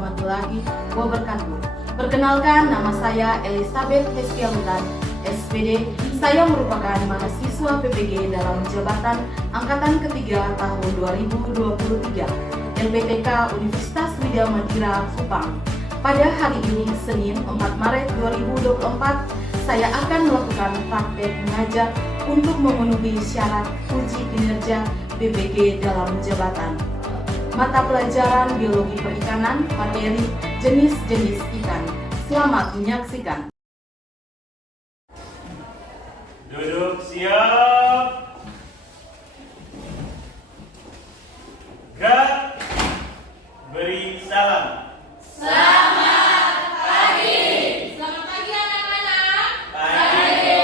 warahmatullahi wabarakatuh. Perkenalkan, nama saya Elizabeth Heskialutan, SPD. Saya merupakan mahasiswa PPG dalam jabatan Angkatan Ketiga tahun 2023 LPTK Universitas Widya Mandira Kupang. Pada hari ini, Senin 4 Maret 2024, saya akan melakukan praktek mengajar untuk memenuhi syarat uji kinerja PPG dalam jabatan. Mata pelajaran Biologi Perikanan, materi jenis-jenis ikan. Selamat menyaksikan. Duduk siap. Gerak. Beri salam. Selamat pagi. Selamat pagi anak-anak. Pagi.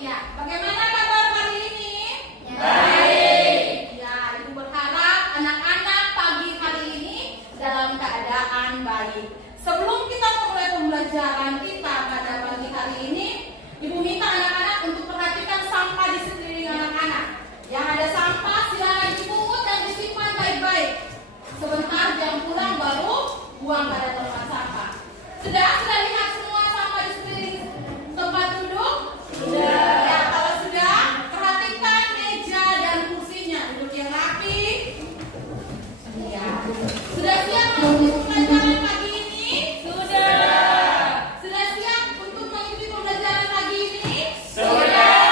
Ya, bagaimana kabar hari ini? Baik. Ya, Ibu berharap anak-anak pagi hari ini dalam keadaan baik. Sebelum kita memulai pembelajaran kita pada pagi hari ini, Ibu minta anak-anak untuk perhatikan sampah di sekeliling anak-anak. Yang ada sampah silakan dipungut dan disimpan baik-baik. Sebentar jam pulang baru buang pada tempat sampah. Sudah lihat semua sampah di sekeliling tempat duduk? Sudah. Ya, kalau sudah, perhatikan meja dan kursinya, duduk yang rapi. Ya. Sudah siap untuk pembelajaran pagi ini? Sudah. Sudah siap untuk mengikuti pembelajaran pagi ini? Sudah.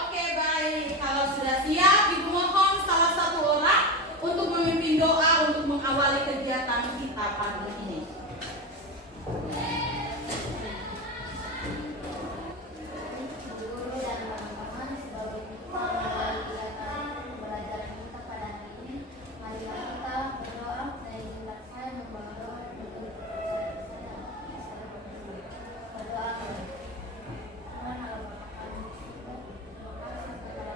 Oke, baik. Kalau sudah siap, Ibu mohon salah satu orang untuk memimpin doa untuk mengawali kegiatan kita pagi ini. Guru dan teman-teman, sebagai kita mengawali kegiatan pembelajaran kita pada hari ini, marilah kita berdoa dan izinkan saya membawa doa untuk berdoa. Tuhan Allah Bapa kami di surga, terima kasih telah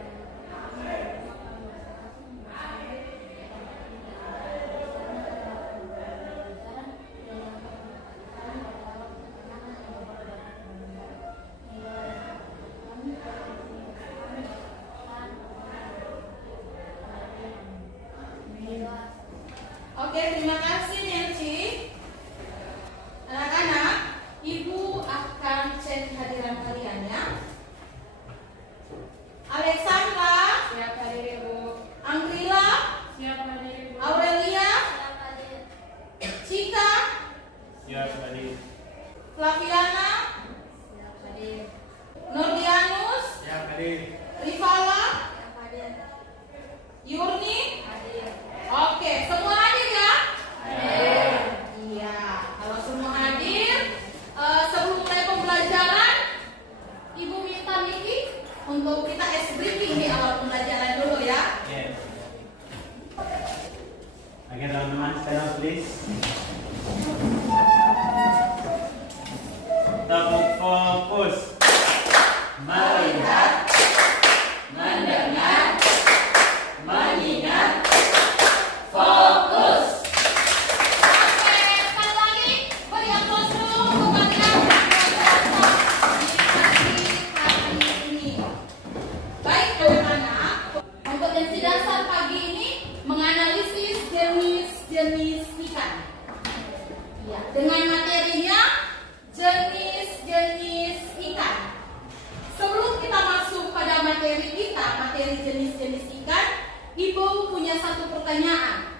Oke, terima kasih Nancy. Anak-anak, Ibu akan cek kehadiran kalian ya. Alexandra, Siap hadir Ibu. Angrila, Siap hadir Ibu. Aurelia, Cika, Siap hadir. Flaviana, Nordianus, Siap hadir. Rivala, Yurni. Oke, semua hadir ya? Iya, kalau semua hadir, sebelum mulai pembelajaran, Ibu minta Niki untuk kita briefing di awal pembelajaran dulu ya. Yes. Oke teman-teman, stand up please. Tepuk fokus. Melihat, mendengar, mengingat, fokus. Oke, sekali lagi beri aplaus dulu untuk kalian di hari ini. Baik anak-anak, kompetensi dasar pagi ini menganalisis jenis-jenis ikan. Ya, dengan materinya jenis-jenis ikan. Sebelum kita masuk pada materi kita, materi jenis-jenis ikan, Ibu punya satu pertanyaan.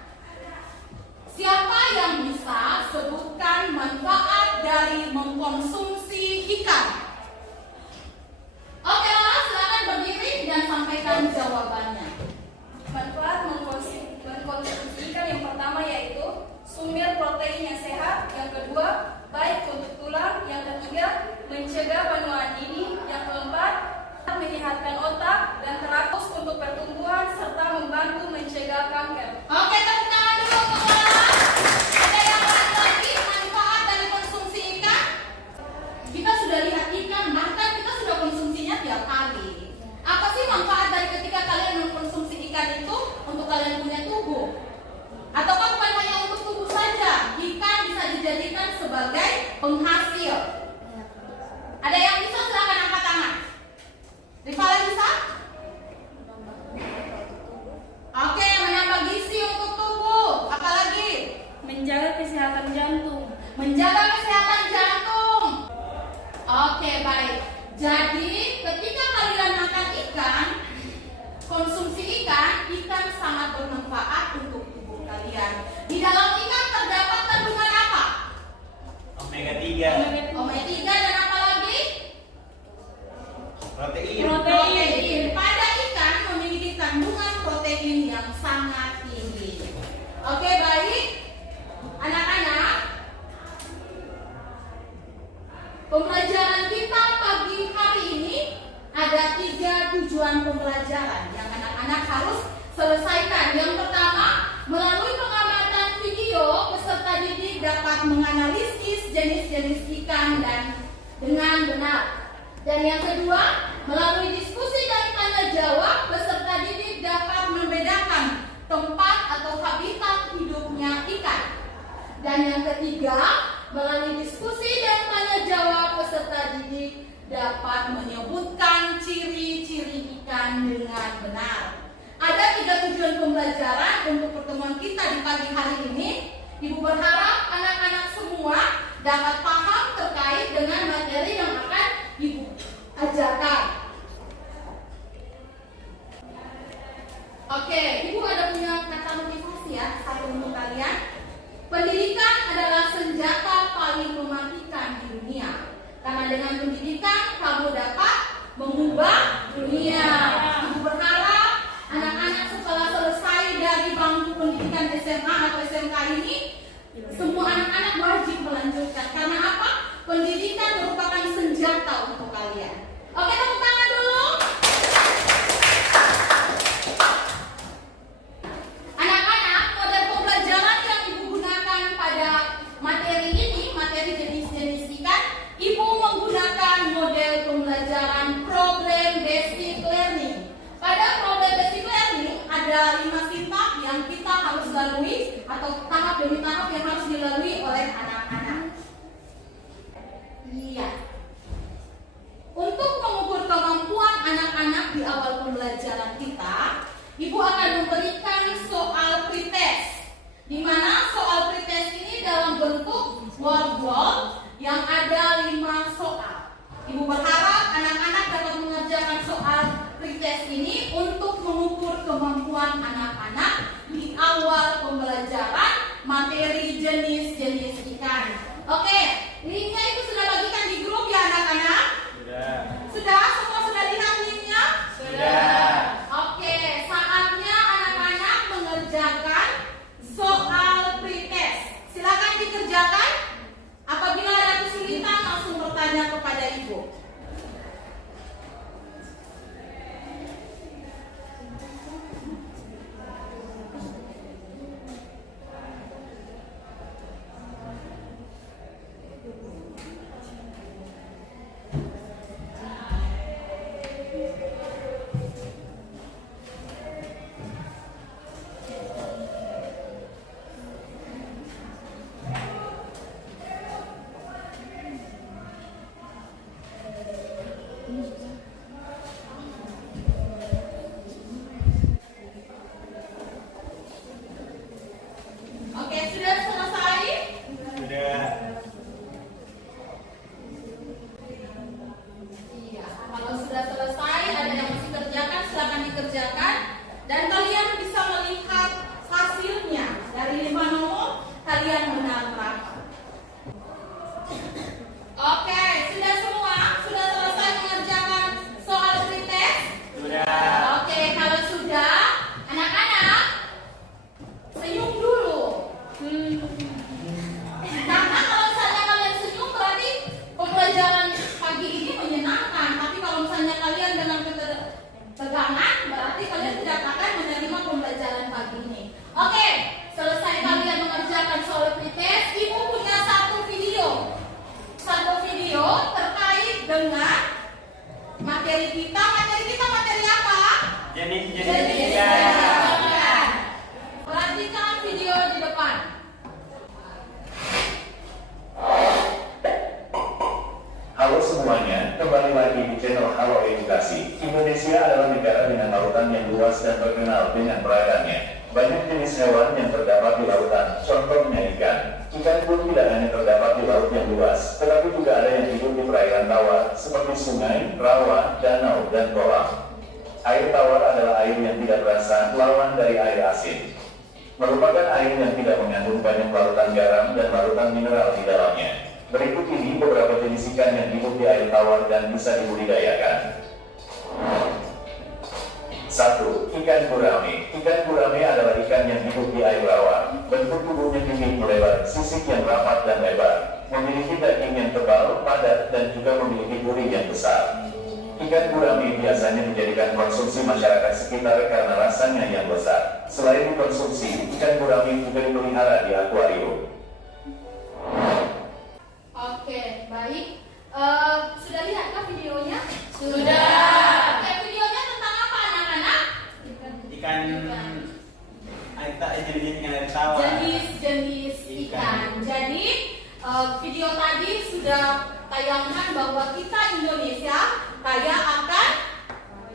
Siapa yang bisa sebutkan manfaat dari mengkonsumsi ikan? Oke, Lola, silakan berdiri dan sampaikan jawabannya. Manfaat mengkonsumsi ikan yang pertama yaitu sumber protein yang sehat, yang kedua baik untuk tulang, yang ketiga mencegah penuaan dini, yang keempat menyehatkan otak dan terakus untuk pertumbuhan serta membantu mencegah kanker. Oke, tepuk tangan dulu untuk Lola. Ada yang lain lagi manfaat dari konsumsi ikan? Kita sudah lihat ikan, bahkan kita sudah konsumsinya tiap hari. Apa sih manfaat dari ketika kalian mengkonsumsi ikan itu untuk kalian punya tubuh? Ataukah bukan hanya untuk tubuh saja? Ikan bisa dijadikan sebagai penghasil. Ada yang bisa silakan angkat tangan. Rivala bisa? Oke, menambah gizi untuk tubuh. Apalagi? Menjaga kesehatan menjaga kesehatan jantung. Oke, baik. Jadi, ketika kalian makan ikan, konsumsi ikan sangat bermanfaat untuk tubuh kalian. Di dalam ikan terdapat kandungan apa? Omega 3. Omega 3 dan apa lagi? Protein. Protein. Pada ikan memiliki kandungan protein yang sangat tinggi. Oke, baik. Anak-anak, pembelajaran kita pagi hari ini ada 3 tujuan pembelajaran yang anak-anak harus selesaikan. Yang pertama, melalui pengamatan video, peserta didik dapat menganalisis jenis-jenis ikan dan dengan benar. Dan yang kedua, melalui diskusi dan tanya jawab, peserta didik dapat membedakan tempat atau habitat hidupnya ikan. Dan yang ketiga, melalui diskusi dan tanya jawab, peserta didik dapat menyebutkan ciri-ciri ikan dengan benar. Ada 3 tujuan pembelajaran untuk pertemuan kita di pagi hari ini. Ibu berharap anak-anak semua dapat paham terkait dengan materi yang akan Ibu ajarkan. Oke, Ibu ada punya kata motivasi ya, satu untuk kalian. Pendidikan adalah senjata paling mematikan di dunia. Karena dengan pendidikan kamu dapat mengubah dunia. Ibu berharap anak-anak setelah selesai dari bangku pendidikan SMA atau SMK ini, semua anak-anak wajib melanjutkan. Karena apa? Pendidikan merupakan senjata untuk kalian. Oke, tepuk tangan dulu. Anak-anak, model pembelajaran yang Ibu gunakan pada materi ini, materi jenis-jenis ikan, Ibu menggunakan model pembelajaran problem basic learning. Pada problem basic learning ada 5 tahap yang kita harus lalui atau tahap demi tahap yang harus dilalui oleh anak-anak. Iya. Untuk mengukur kemampuan anak-anak di awal pembelajaran kita, Ibu akan memberikan soal pretest, di mana soal pretest ini dalam bentuk word wall yang ada 5 soal. Ibu berharap anak-anak dapat mengerjakan soal pretest ini untuk mengukur kemampuan anak-anak di awal pembelajaran materi jenis-jenis ikan. Oke, linknya Ibu sudah bagikan di grup ya anak-anak? Sudah. Sudah? Semua sudah lihat linknya? Sudah. Oke, saatnya anak-anak mengerjakan soal pretest. Silakan dikerjakan. Apabila ada kesulitan langsung bertanya kepada Ibu. Oke, sudah selesai? Sudah. Iya, kalau sudah selesai, ada yang masih kerjakan, silakan dikerjakan. Dan kalian bisa melihat hasilnya. Dari 5 nomor, kalian menang berapa? Oke, sudah semua? Sudah selesai mengerjakan soal pretest? Sudah. Oke, kalau sudah, anak-anak senyum dulu. Karena kalau misalnya kalian senyum berarti pembelajaran pagi ini menyenangkan. Tapi kalau misalnya kalian dengan ketegangan, berarti kalian tidak akan menerima pembelajaran pagi ini. Oke, selesai kalian mengerjakan soal pretest, Ibu punya satu video terkait dengan materi kita. Materi apa? Jenis-jenis ikan. Perhatikan video di depan. Halo semuanya, kembali lagi di channel Halo Edukasi. Indonesia adalah negara dengan lautan yang luas dan terkenal dengan beragamnya. Banyak jenis hewan yang terdapat di lautan, contohnya ikan. Ikan pun tidak hanya terdapat di laut yang luas, tetapi juga ada yang hidup di perairan tawar, seperti sungai, rawa, danau, dan kolam. Air tawar adalah air yang tidak berasa, lawan dari air asin. Merupakan air yang tidak mengandung banyak larutan garam dan larutan mineral di dalamnya. Berikut ini beberapa jenis ikan yang hidup di air tawar dan bisa dibudidayakan. 1. Ikan gurame. Ikan gurame adalah ikan yang hidup di air rawa. Bentuk tubuhnya tinggi melebar, sisik yang rapat dan lebar. Memiliki daging yang tebal, padat, dan juga memiliki duri yang besar. Ikan gurame biasanya dijadikan konsumsi masyarakat sekitar karena rasanya yang besar. Selain dikonsumsi, ikan gurame juga dipelihara di akuarium. Oke, baik. Sudah lihatkah videonya? Sudah. Oke, videonya tentang apa anak-anak? Ikan jenis ikan air tawar. Jenis-jenis ikan. Jadi video tadi sudah tayangkan bahwa kita Indonesia kaya akan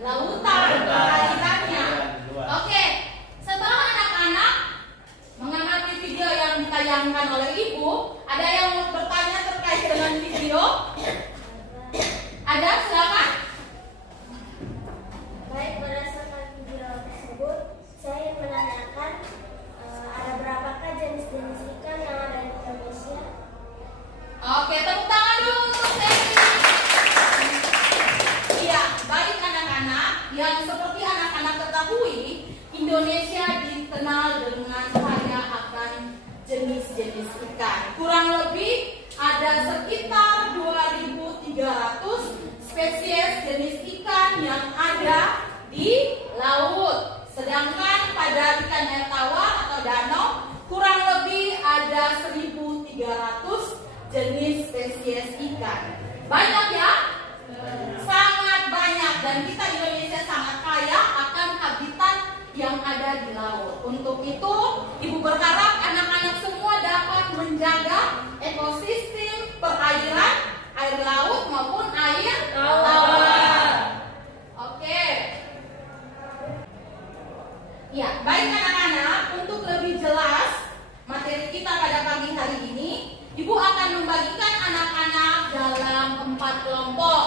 lautan, perairannya. Oke, setelah anak-anak mengamati video yang ditayangkan oleh ibu, ada yang mau bertanya terkait dengan video? Ada, silakan. Baik, berdasarkan video tersebut, saya menanyakan ada berapakah jenis-jenis ikan yang ada di Indonesia? Oke, tepuk tangan dulu untuk Devi. Iya, baik anak-anak. Yang seperti anak-anak ketahui, Indonesia dikenal dengan kaya akan jenis-jenis ikan. Kurang lebih ada sekitar 2.300 spesies jenis ikan yang ada di laut. Sedangkan pada ikan air tawar atau danau, kurang lebih ada 1.300 jenis spesies ikan. Banyak ya? Sangat banyak, dan kita Indonesia sangat kaya akan habitat yang ada di laut. Untuk itu, ibu berharap anak-anak semua dapat menjaga ekosistem perairan, air laut maupun air tawar. Oke. Ya, baik anak-anak, untuk lebih jelas materi kita pada pagi hari ini, ibu akan membagikan anak-anak dalam 4 kelompok.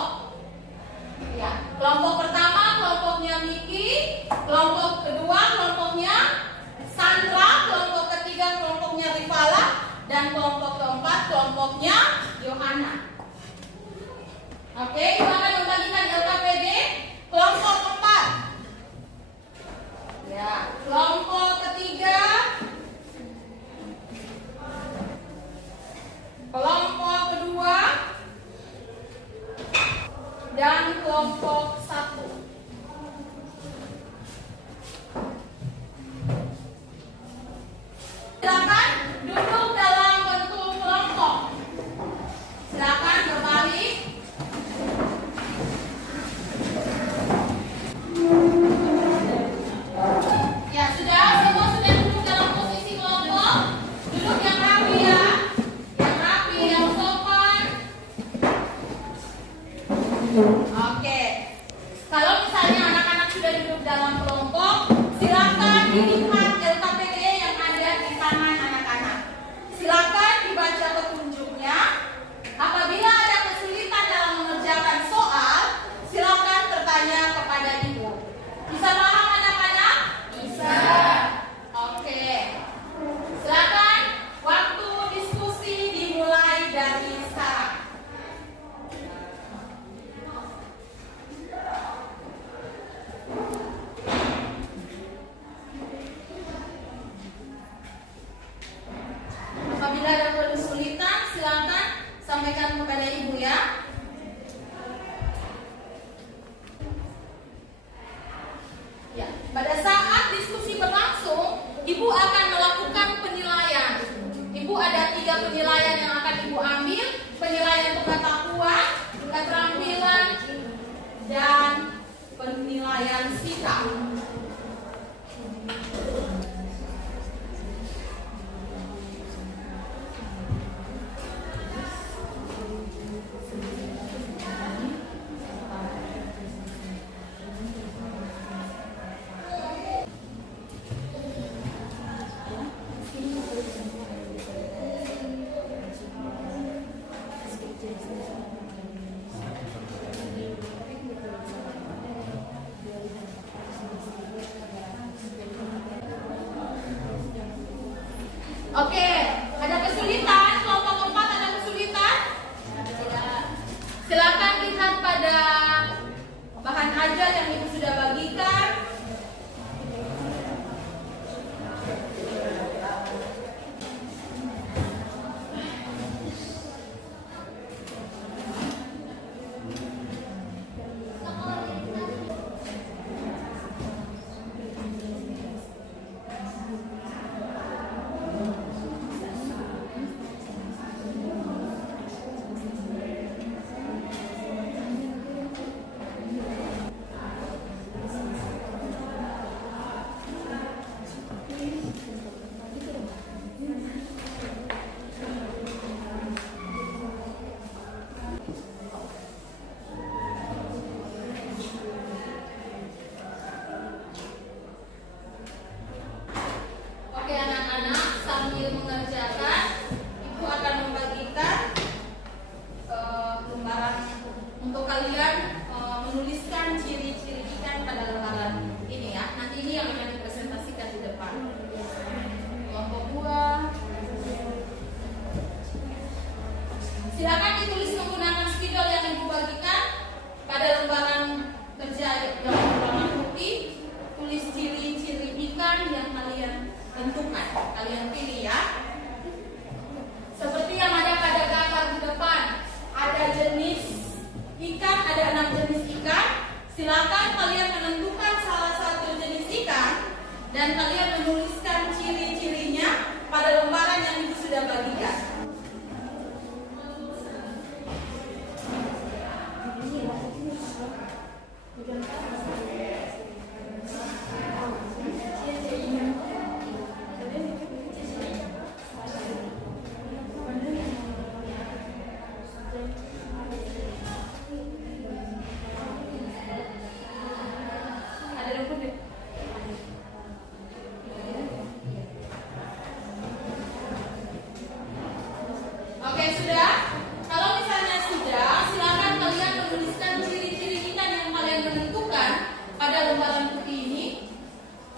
Ya, kelompok pertama kelompoknya Miki, kelompok kedua kelompoknya Sandra, kelompok ketiga kelompoknya Rivala, dan kelompok keempat kelompoknya Yohana. Oke, ibu akan membagikan LKPD kelompok 4. Ya, kelompok ketiga, kelompok kedua, dan kelompok 1. Silakan duduk dalam bentuk kelompok. Silakan berbalik. Ya, sudah, semua sudah duduk dalam posisi kelompok. Duduk yang rapi ya. Yang rapi, yang sopan. Oke. Kalau misalnya anak-anak sudah duduk dalam kelompok, silakan dilihat LKPD yang ada di tangan anak-anak. Silakan dibaca petunjuknya. Apabila ada kesulitan dalam mengerjakan soal, silakan bertanya kepada ibu. Bisa paham anak-anak? Bisa. Oke. Silakan, waktu diskusi dimulai dari sekarang. Apabila ada kesulitan, silakan sampaikan kepada ibu ya. Ya, pada saat diskusi berlangsung, ibu akan melakukan penilaian. Ibu ada 3 penilaian yang akan ibu ambil: penilaian pengetahuan, keterampilan, dan penilaian sikap. Oke, ada kesulitan? Kelompok 4 ada kesulitan? Silakan lihat pada bahan ajar yang Ibu sudah bagikan. Oke anak-anak, sambil mengerjakan, Ibu akan membagikan lembaran untuk kalian menuliskan ciri-ciri ikan pada lembaran ini ya. Nanti ini yang akan dipresentasikan di depan. Kelompok 2. Silakan ditulis menggunakan spidol yang Ibu bagikan pada lembaran kerja yang berwarna putih. Tulis ciri-ciri ikan yang kalian tentukan, kalian pilih ya. Seperti yang ada pada gambar di depan, ada jenis ikan, ada 6 jenis ikan. Silakan kalian menentukan salah satu jenis ikan dan kalian menuliskan ciri-cirinya pada lembaran yang Ibu sudah bagikan. Ada rumput deh. Oke, sudah? Kalau misalnya sudah, silakan kalian menuliskan ciri-ciri ikan yang kalian menentukan pada lembaran putih ini.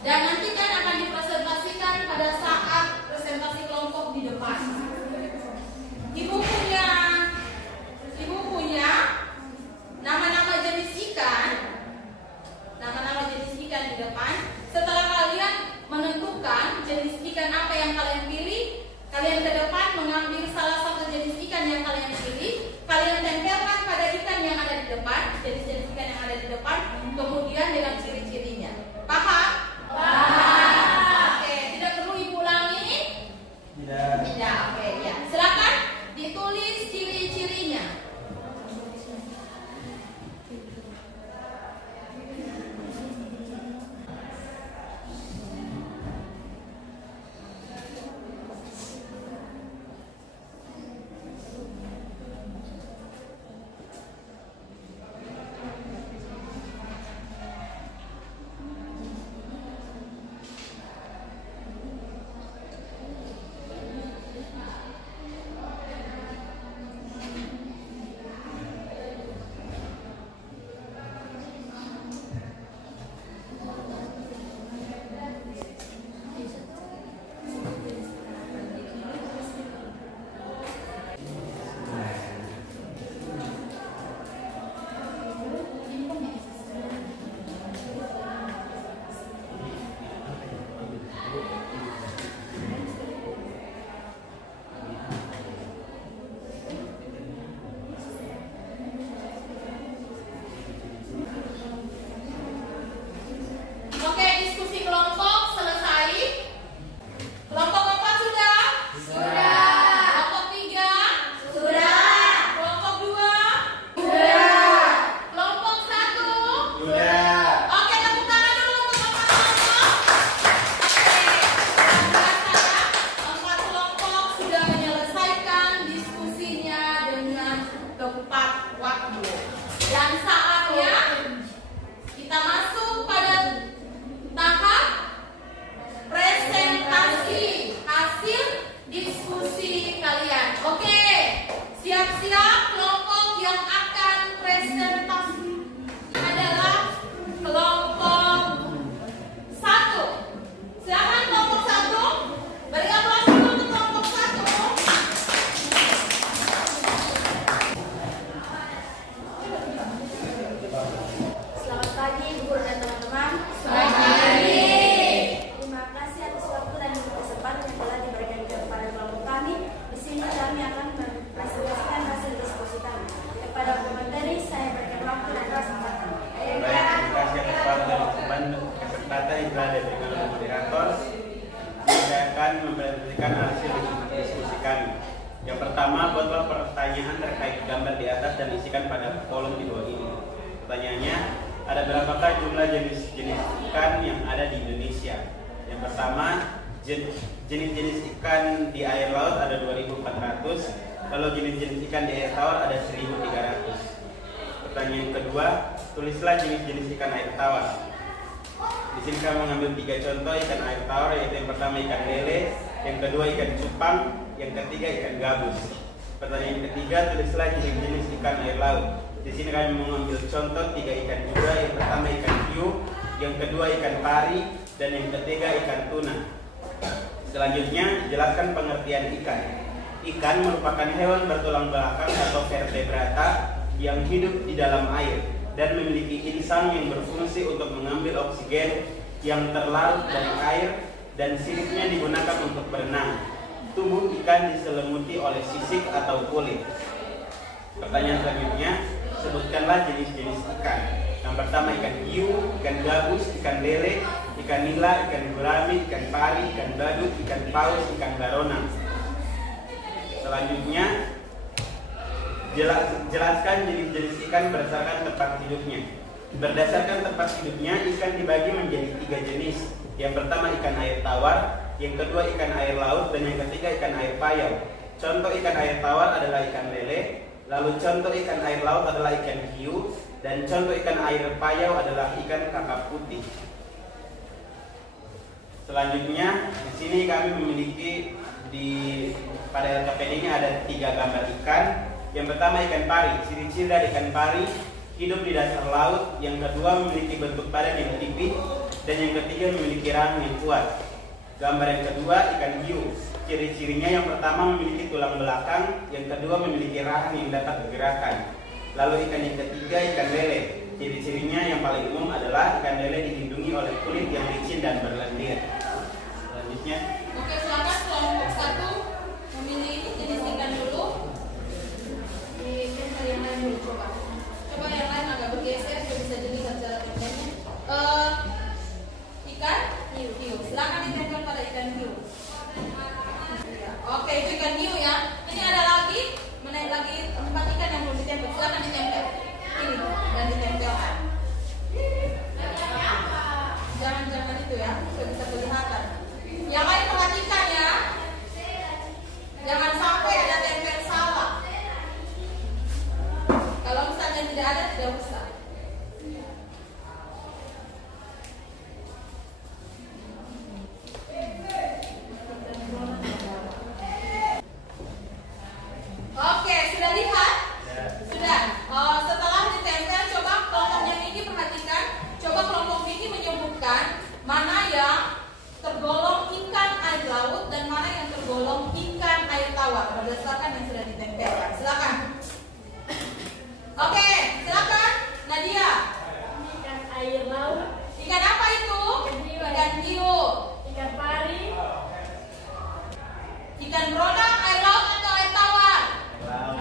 Dan nanti kan akan dipresentasikan pada saat presentasi kelompok di depan. Ibu punya nama-nama jenis ikan. Nama-nama jenis ikan di depan. Setelah kalian menentukan jenis ikan apa yang kalian pilih, kalian ke depan mengambil salah satu jenis ikan yang kalian pilih, kalian tempelkan pada ikan yang ada di depan, jenis-jenis ikan yang ada di depan, kemudian dengan ciri-cirinya. Paham? Paham. Oke, tidak perlu Ibu ulangi? Tidak. Oke, ya. Silakan ditulis ciri-cirinya. pertanyaan terkait gambar di atas dan isikan pada kolom di bawah ini. Pertanyaannya, ada berapakah jumlah jenis-jenis ikan yang ada di Indonesia? Yang pertama, jenis-jenis ikan di air laut ada 2.400, lalu jenis-jenis ikan di air tawar ada 1.300. Pertanyaan kedua, tulislah jenis-jenis ikan air tawar. Di sini kami mengambil 3 contoh ikan air tawar, yaitu yang pertama ikan lele, yang kedua ikan cupang, yang ketiga ikan gabus. Pertanyaan ketiga, tulislah jenis-jenis ikan air laut. Di sini kami mengambil contoh 3 ikan juga, yang pertama ikan hiu, yang kedua ikan pari, dan yang ketiga ikan tuna. Selanjutnya, jelaskan pengertian ikan. Ikan merupakan hewan bertulang belakang atau vertebrata yang hidup di dalam air dan memiliki insang yang berfungsi untuk mengambil oksigen yang terlarut dari air dan siripnya digunakan untuk berenang. Tubuh ikan diselimuti oleh sisik atau kulit. Pertanyaan selanjutnya, sebutkanlah jenis-jenis ikan. Yang pertama ikan hiu, ikan gabus, ikan lele, ikan nila, ikan gurami, ikan pari, ikan badut, ikan paus, ikan barona. Selanjutnya, jelaskan jenis-jenis ikan berdasarkan tempat hidupnya. Berdasarkan tempat hidupnya, ikan dibagi menjadi 3 jenis. Yang pertama ikan air tawar, yang kedua ikan air laut, dan yang ketiga ikan air payau. Contoh ikan air tawar adalah ikan lele, lalu contoh ikan air laut adalah ikan hiu, dan contoh ikan air payau adalah ikan kakap putih. Selanjutnya, di sini kami memiliki pada LKPD ini ada 3 gambar ikan. Yang pertama ikan pari. Ciri-ciri dari ikan pari, hidup di dasar laut. Yang kedua memiliki bentuk badan yang tipis, dan yang ketiga memiliki rahang yang kuat. Gambar yang kedua ikan hiu. Ciri-cirinya yang pertama memiliki tulang belakang, yang kedua memiliki rahang yang dapat digerakkan. Lalu ikan yang ketiga ikan lele. Ciri-cirinya yang paling umum adalah ikan lele dilindungi oleh kulit yang licin dan berlendir. Selanjutnya. Oke, silakan kelompok 1 memilih jenis ikan dulu. Yang lain dulu coba yang lain agak bergeser biar bisa jelas cara tempelnya. Ikan hiu. Silakan ditempel pada ikan hiu. Oke, itu ikan hiu ya. Ini ada lagi, menaik lagi 4 ikan yang belum ditempel. Silakan ditempel. Ini dan ditempelkan. Jangan itu ya, supaya bisa kelihatan. Yang lain perhatikan ya. Jangan sampai ada tempel salah. Kalau misalnya tidak ada, tidak usah. Oke, sudah lihat? Sudah. Setelah ditempel, coba kelompoknya Miki perhatikan. Coba kelompok Miki menyebutkan mana yang tergolong ikan air laut dan mana yang tergolong ikan air tawar berdasarkan yang sudah ditempelkan. Silakan. Oke, silakan Nadia. Ikan air laut. Ikan apa itu? Ikan hiu. Ikan pari. Ikan beronang air laut atau air tawar?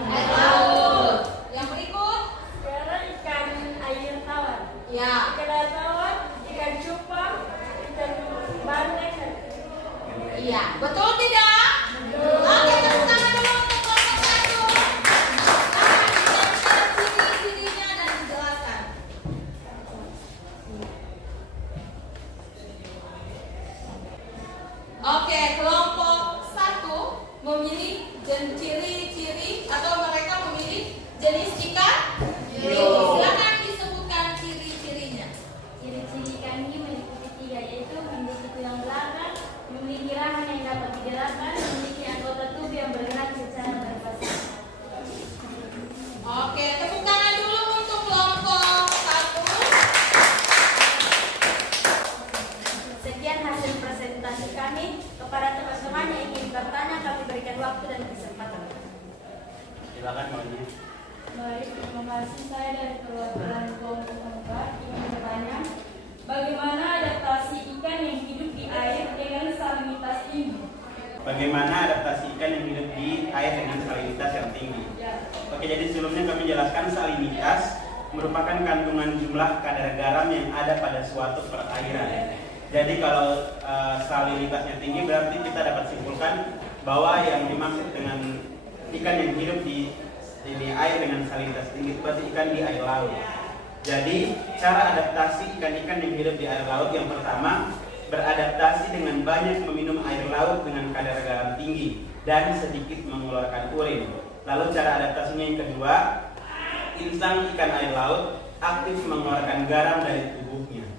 Air laut. Yang berikut? Sekarang ikan air tawar. Ya. Ikan air tawar, ikan cupang, ikan bandeng. Iya. Betul tidak? Oke, tepuk tangan dulu untuk kelompok 1. Silahkan ditempel ciri-cirinya dan dijelaskan. Oke, kelompok 1 memilih ciri-ciri atau mereka memilih jenis ikan hiu. Silakan disebutkan ciri-cirinya. Ciri-ciri ikan hiu meliputi 3, yaitu memiliki tulang belakang, memiliki rahang yang dapat digerakkan, memiliki anggota tubuh yang bergerak secara berpasangan. Oke, tepuk tangan dulu untuk kelompok 1. Sekian hasil presentasi kami. Kepada teman-teman yang ingin bertanya, kami berikan waktu dan kesempatan. Silakan maunya. Baik, terima kasih. Saya dari perwakilan kelompok 4 ingin bertanya, bagaimana adaptasi ikan yang hidup di air dengan salinitas tinggi? Bagaimana adaptasi ikan yang hidup di air dengan salinitas yang tinggi? Oke, jadi sebelumnya kami jelaskan salinitas merupakan kandungan jumlah kadar garam yang ada pada suatu perairan. Jadi kalau salinitasnya tinggi berarti kita dapat simpulkan bahwa yang dimaksud dengan ikan yang hidup di air dengan salinitas tinggi itu berarti ikan di air laut. Jadi cara adaptasi ikan-ikan yang hidup di air laut yang pertama, beradaptasi dengan banyak meminum air laut dengan kadar garam tinggi dan sedikit mengeluarkan urin. Lalu cara adaptasinya yang kedua, insang ikan air laut aktif mengeluarkan garam dari tubuhnya.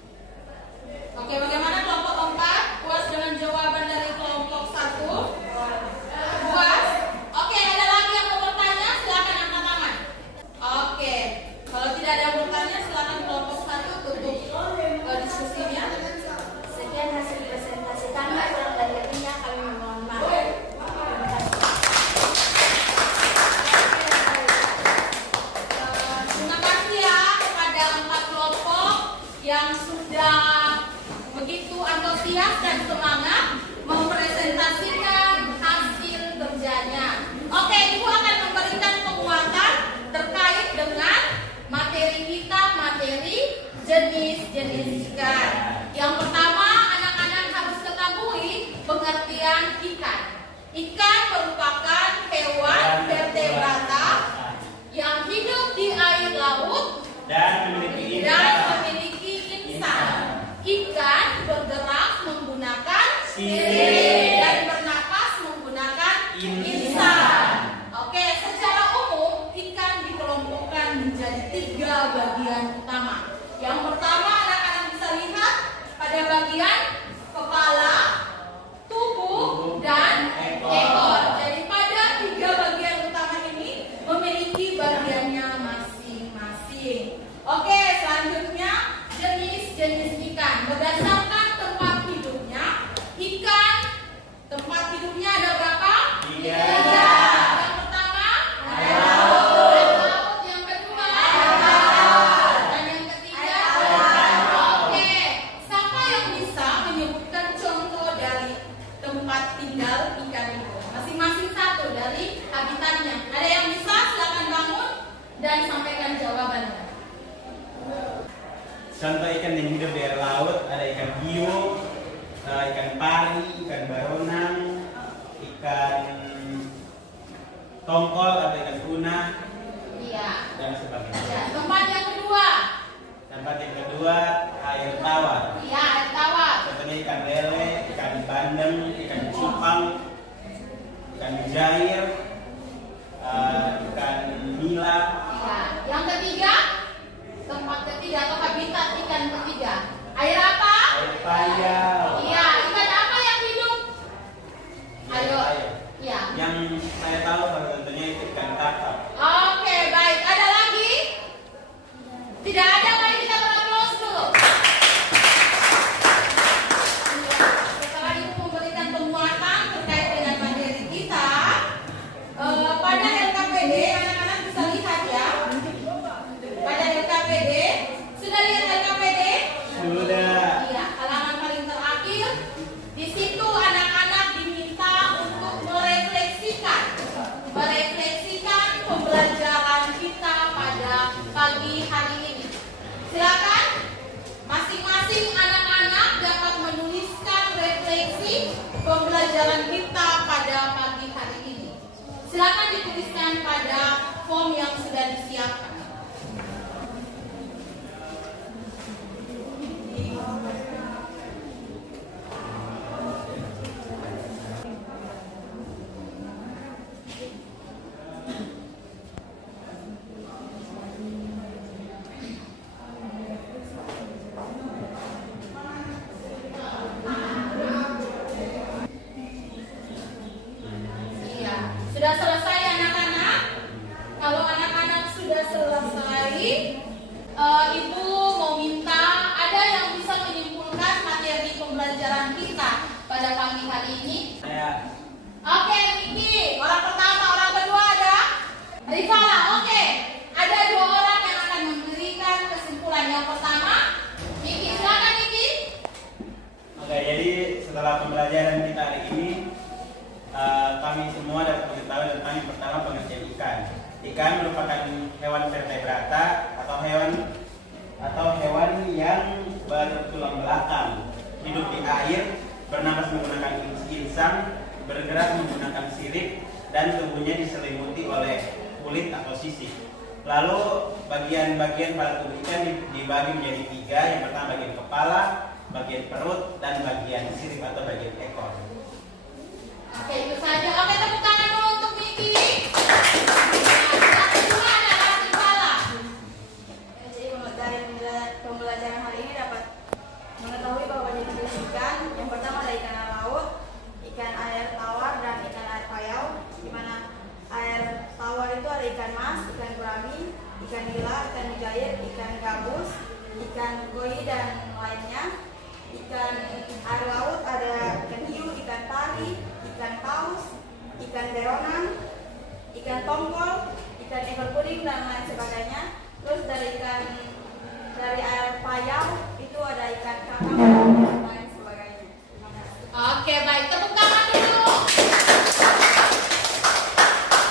Oke, bagaimana kelompok 4? Puas dengan jawaban dari kelompok 1? Puas? Oke, ada lagi yang mau bertanya? Silakan angkat tangan. Oke, kalau tidak ada yang bertanya, silakan kelompok 1 tutup diskusinya. Sekian hasil presentasi kami, kurang dari lebihnya kami mohon maaf. Terima kasih. Terima kasih ya kepada 4 kelompok yang sudah begitu antusias dan semangat mempresentasikan hasil kerjanya. Oke, Ibu akan memberikan penguatan terkait dengan materi kita, materi jenis-jenis ikan. Yang pertama, anak-anak harus ketahui pengertian ikan. Ikan merupakan hewan vertebrata yang hidup di air laut Dan memiliki insan. Ikan bergerak menggunakan sirip dan bernapas menggunakan insan. Oke, secara umum ikan dikelompokkan menjadi 3 bagian utama. Yang pertama, anak-anak bisa lihat pada bagian kepala, tubuh, dan ekor. Jadi pada 3 bagian utama ini memiliki bagiannya masing-masing. Oke, selanjutnya jenis-jenis ikan. Berdasarkan tempat hidupnya, ikan tempat hidupnya ada berapa? 3. Yang pertama, air laut. Yang kedua, dan yang ketiga, oke. Siapa yang bisa menyebutkan contoh dari tempat tinggal ikan itu? Masing-masing satu dari habitatnya. Ada yang bisa? Silakan bangun dan sampaikan jawabannya. Contoh ikan yang hidup di air laut ada ikan hiu, ikan pari, ikan baronang, ikan tongkol atau ikan tuna, Iya. dan sebagainya. Ya, tempat yang kedua. Tempat yang kedua air tawar. Iya, air tawar. Contohnya ikan lele, ikan bandeng, ikan cupang, ikan mujair, ikan nila. Iya. Yang ketiga, tempat ketiga atau habitat ikan ketiga. Air apa? Air payau. Iya, ikan apa yang hidup? Ayo. Iya. Yang saya tahu salah satunya itu ikan kakap. Oke, baik. Ada lagi? Tidak ada, mari kita beraplaus dulu. Setelah Ibu memberikan penguatan terkait dengan materi kita, pada LKPD, anak-anak bisa lihat ya. Pada LKPD, sudah lihat LKPD? Sudah. Iya, halaman paling terakhir. Di situ anak-anak diminta untuk merefleksikan pembelajaran kita pada pagi hari ini. Silakan, masing-masing anak-anak dapat menuliskan refleksi pembelajaran kita pada pagi hari ini. Silakan dituliskan pada form yang sudah disiapkan. Iya, sudah selesai anak-anak. Kalau anak-anak sudah selesai, Ibu mau minta ada yang bisa menyimpulkan materi pembelajaran kita pada pagi hari ini. Saya Oke, Miki, orang pertama, orang kedua ada Rivala. Oke, ada 2 orang yang akan memberikan kesimpulan. Yang pertama, Miki, silakan Miki. Oke, jadi setelah pembelajaran kita hari ini, kami semua dapat mengetahui tentang yang pertama pengertian ikan. Ikan merupakan hewan vertebrata atau hewan yang bertulang belakang, hidup di air, bernapas menggunakan insang, bergerak menggunakan sirip, dan tubuhnya diselimuti oleh kulit atau sisik. Lalu bagian-bagian pada tubuh ikan dibagi menjadi 3. Yang pertama bagian kepala, bagian perut, dan bagian sirip atau bagian ekor. Oke, itu saja. Oke, tepuk tangan dulu untuk Miki. Yang kedua adalah kepala. Jadi dari pembelajaran hari ini dapat mengetahui bahwa jenis ikan yang pertama ada ikan air laut, ikan air tawar, dan ikan air payau. Di mana air tawar itu ada ikan mas, ikan gurami, ikan nila, ikan mujair, ikan gabus, ikan koi, dan lainnya. Ikan air laut ada ikan hiu, ikan tari, ikan paus, ikan beronan, ikan tongkol, ikan ekor kuning, dan lain sebagainya. Terus dari air payau itu ada ikan kakap dan lain sebagainya. Terima kasih. Oke, baik. Tepuk tangan dulu.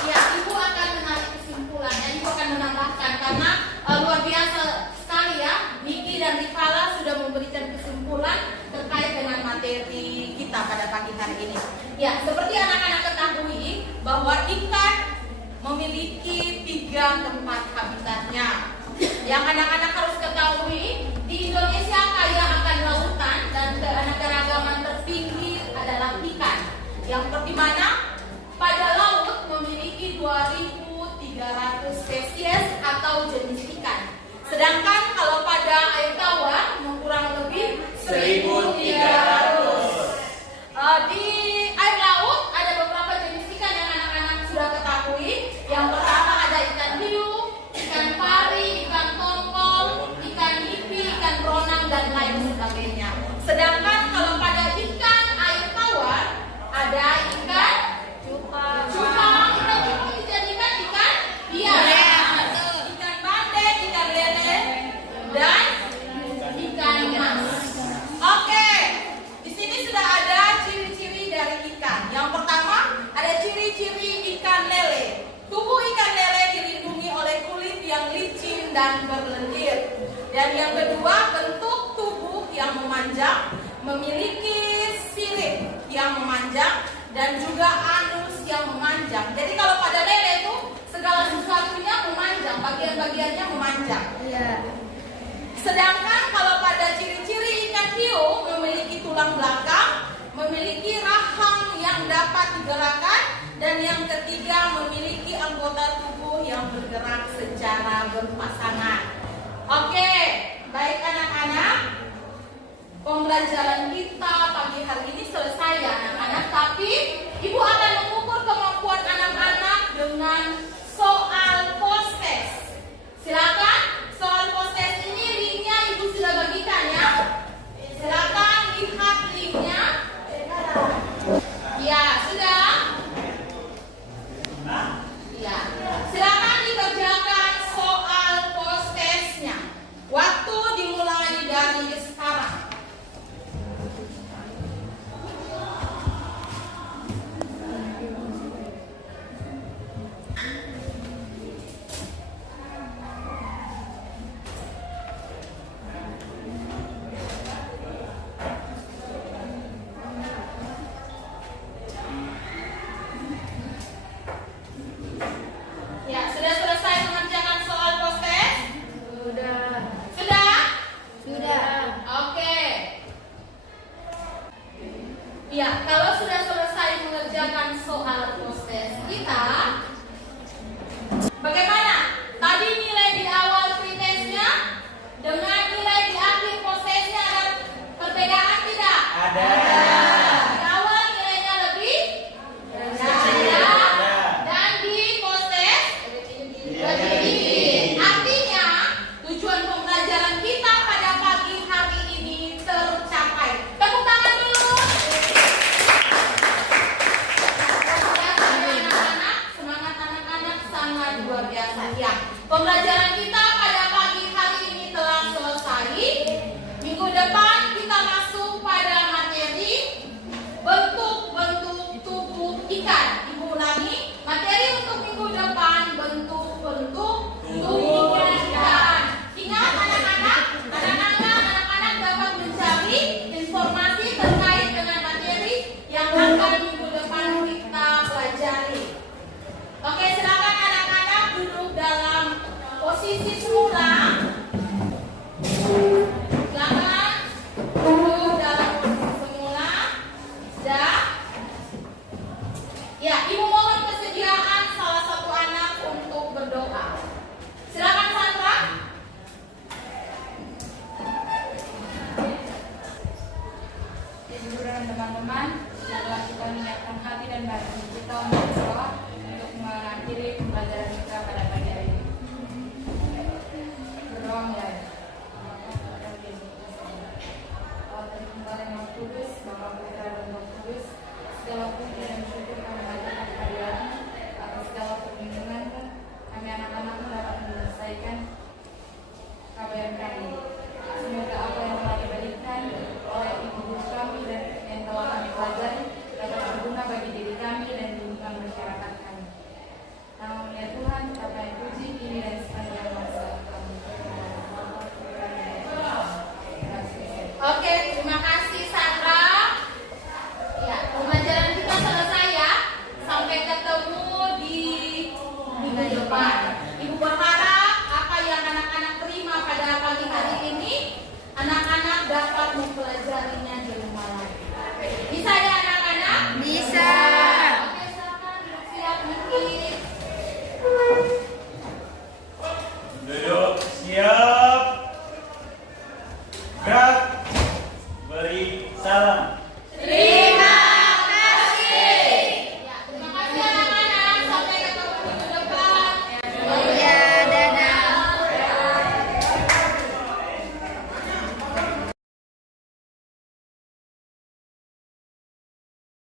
Ya, Ibu akan menarik kesimpulannya. Ibu akan menambahkan karena luar biasa sekali ya. Niki dan Rivala sudah memberikan kesimpulan terkait dengan materi kita pada pagi hari ini. Ya, seperti anak-anak ketahui bahwa ikan memiliki 3 tempat habitatnya. Yang anak-anak harus ketahui, di Indonesia kaya akan lautan dan keanekaragaman tertinggi adalah ikan. Yang seperti mana pada laut memiliki 2.300 spesies atau jenis ikan. Sedangkan kalau pada air tawar kurang lebih 1.300. Di air laut ada beberapa jenis ikan yang anak-anak sudah ketahui. Yang pertama ada ikan hiu, ikan pari, ikan tongkol, ikan hipi, ikan beronang, dan lain sebagainya. Sedangkan kalau pada ikan air tawar ada ikan cupang. Ikan cupang dijadikan ikan hias, ikan bandeng, ikan lele, dan ikan mas. Oke, di sini sudah ada ciri-ciri dari ikan. Yang pertama ada ciri-ciri ikan lele. Tubuh ikan lele dilindungi oleh kulit yang licin dan berlendir. Dan yang kedua, bentuk tubuh yang memanjang, memiliki sirip yang memanjang, dan juga anus yang memanjang. Jadi kalau pada lele itu segala sesuatunya memanjang, bagian-bagiannya memanjang. Sedangkan kalau pada ciri-ciri ikan hiu memiliki tulang belakang, memiliki rahang yang dapat digerakkan, dan yang ketiga memiliki anggota tubuh yang bergerak secara berpasangan. Oke, baik anak-anak, pembelajaran kita pagi hari ini selesai ya anak-anak. Tapi Ibu akan mengukur kemampuan anak-anak dengan soal post-test. Silakan, soal post-test ini linknya Ibu sudah bagikan ya. Silakan lihat linknya. Ya, sudah. Ya, silakan dikerjakan soal post-testnya. Waktu dimulai dari sekarang. Ya, sudah selesai mengerjakan soal post-test? Sudah? Oke. Ya, kalau sudah selesai mengerjakan soal post-test kita, bagaimana? Tadi nilai di awal pretestnya dengan nilai di akhir post-testnya ada perbedaan tidak? Ada. Di awal nilainya lebih rendah, dan di post-test lebih tinggi. Artinya tujuan pembelajaran kita pada pagi hari ini tercapai. Tepuk tangan dulu. Ya, anak-anak, semangat anak-anak sangat luar biasa ya. Pembelajaran kita pada pagi hari ini telah selesai. Minggu depan kita masuk pada materi bentuk-bentuk tubuh ikan. Ibu ulangi, materi untuk minggu depan bentuk-bentuk tubuh ikan. Ingat anak-anak dapat mencari informasi terkait dengan materi yang akan minggu depan kita pelajari. posisi semula